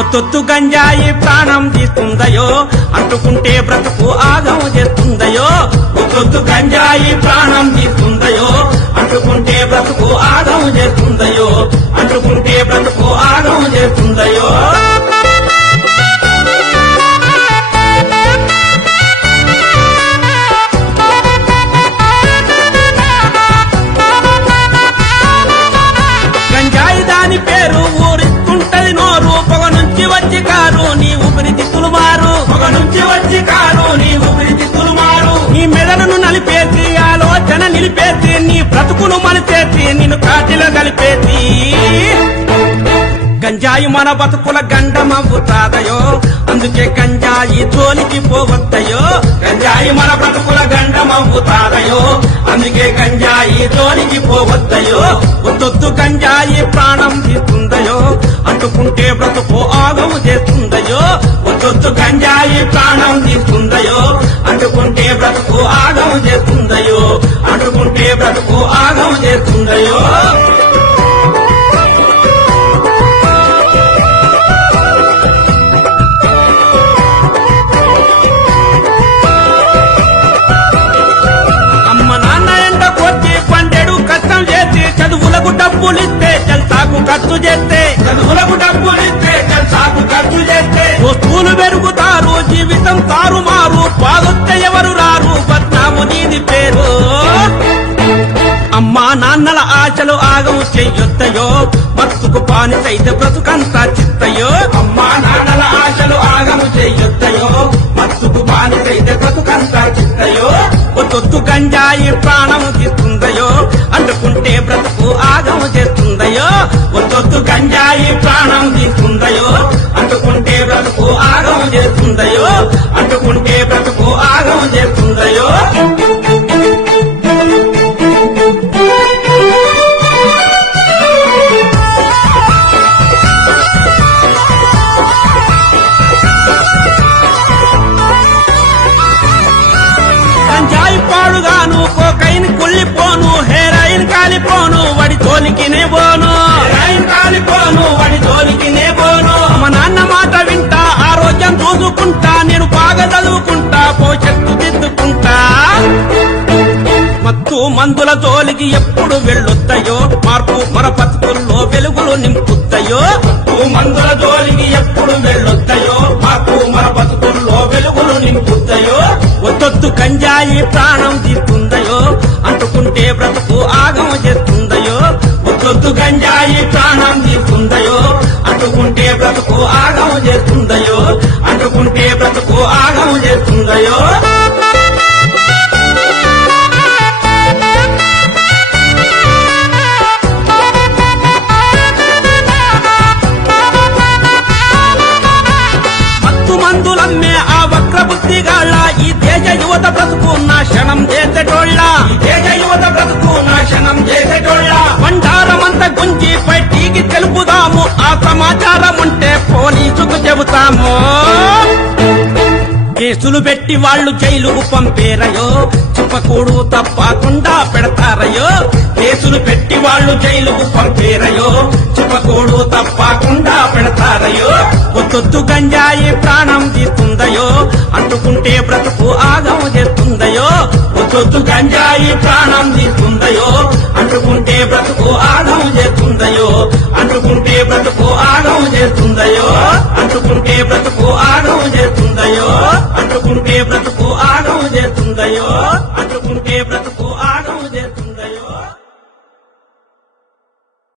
ఒత్తొత్తు గంజాయి ప్రాణం తీస్తుందయో అంటుకుంటే బ్రతుకు ఆగం చేస్తుందయో ఒత్తొత్తు గంజాయి ప్రాణం తీస్తుందయో అంటుకుంటే బ్రతుకు ఆగం చేస్తుందయో అంటుకుంటే బ్రతుకు ఆగం చేస్తుందయో గంజాయి దాని పేరు ఊరిస్తుంటది నోరు పొగ నుంచి వచ్చి కారు నీ ఊపిరితిత్తులు మారు పొగ నుంచి వచ్చి కారు నీ ఊపిరితిత్తులు మారు నీ మెదడును నలిపేసి ఆలోచన నిలిపేసి నీ బ్రతుకును మలిచేసి నిన్ను కాటిలో కలిపేసి గంజాయి మన బతుకుల గండమవుతాదయో అందుకే గంజాయి జోలికి పోవద్దయో గంజాయి మన బ్రతుకుల గండమవుతాదయో అందుకే గంజాయి జోలికి పోవద్దయో ఒత్తొత్తు గంజాయి ప్రాణం తీస్తుందయో అంటుకుంటే బ్రతుకు ఆగం చేస్తుందయో ఒత్తొత్తు గంజాయి ప్రాణం తీస్తుందయో అంటుకుంటే బ్రతుకు ఆగం చేస్తుందయో అంటుకుంటే బ్రతుకు ఆగం చేస్తుందయో చదువులకు డబ్బులిస్తే జల్సాకు ఖర్చు చేస్తే చదువులకు డబ్బులిస్తే జల్సాకు ఖర్చు చేస్తే వస్తువులు పెరుగుతారు జీవితం తారుమారు బాగొస్తే ఎవరు రారు బద్నాము నీది పేరు అమ్మా నాన్నల ఆశలు ఆగం చెయ్యొద్దయో బతుకు పానిసైతే బ్రతుకంతా చిత్తయో అమ్మా నాన్నల ఆశలు ఆగము చెయ్యొద్దయో బతుకు పానిసైతే బ్రతుకంతా చిత్తయో ఒత్తొత్తు గంజాయి ప్రాణము తీస్తుందయో అంటుకుంటే బ్రతుకు ఆగం చేస్తుందయో ఒత్తొత్తు గంజాయి ప్రాణం తీస్తుందయో అంటుకుంటే బ్రతుకు ఆగం చేస్తుందయో అంటుకుంటే బ్రతుకు ఆగం చేస్తుందయో గంజాయి పాడుగాను కోకైన్ కుళ్ళిపోను హెరాయిన్ కాలిపోను వడి తోలికినే పోను హెరాయిన్ కాలిపోను వడి తోలికినే పోను మా నాన్న మాట వింటా ఆరోగ్యం చూసుకుంటా నేను బాగా చదువుకుంటా భవిష్యత్తు దిద్దుకుంటా మత్తు మందుల జోలికి ఎప్పుడు వెళ్ళొద్దయో మార్పు మన బతుకుల్లో వెలుగులు నింపుతాయో మత్తు మందుల జోలికి ఎప్పుడు వెళ్ళొద్దయో మార్పు మన బతుకుల్లో వెలుగులు నింపుతాయో ఒత్తొత్తు గంజాయి ప్రాణం తీస్తుందయో అంటుకుంటే బ్రతుకు ఆగం చేస్తుందయో ఒత్తొత్తు గంజాయి ప్రాణం తీస్తుందయో అంటుకుంటే బ్రతుకు ఆగం చేస్తుందయో అంటుకుంటే బ్రతుకు ఆగం చేస్తుందయో మందులమ్మే ఆ వక్ర బుద్ధిగాళ్ళ ఈ దేశ యువత బ్రతుకు నాశనం చేసేటోళ్ళ ఈ దేశ యువత బ్రతుకు నాశనం చేసేటోళ్ళ బండారమంత గుంజి బయటికి తెలుపుదాము ఆ సమాచారం ఉంటే పోలీసుకు చెబుతాము కేసులు పెట్టి వాళ్ళు జైలుకు పంపేరయో చెప్పకూడు తప్పకుండా పెడతారయో కేసులు పెట్టి వాళ్ళు జైలుకు పంపేరయో చెప్పకూడు తప్పకుండా పెడతారయో ఒత్తొత్తు గంజాయి ప్రాణం తీస్తుందయో అంటుకుంటే బ్రతుకు ఆగం చేస్తుందయో ఒత్తొత్తు గంజాయి ప్రాణం తీస్తుందయో అంటుకుంటే బ్రతుకు ఆగం చేస్తుందయో అంటుకుంటే బ్రతుకు ఆగం చేస్తుందయో అంటుకుంటే బ్రతుకు ఆగం చేస్తుందయో అంటుకుంటే బ్రతుకు ఆగం చేస్తుందయో అంటుకుంటే బ్రతుకు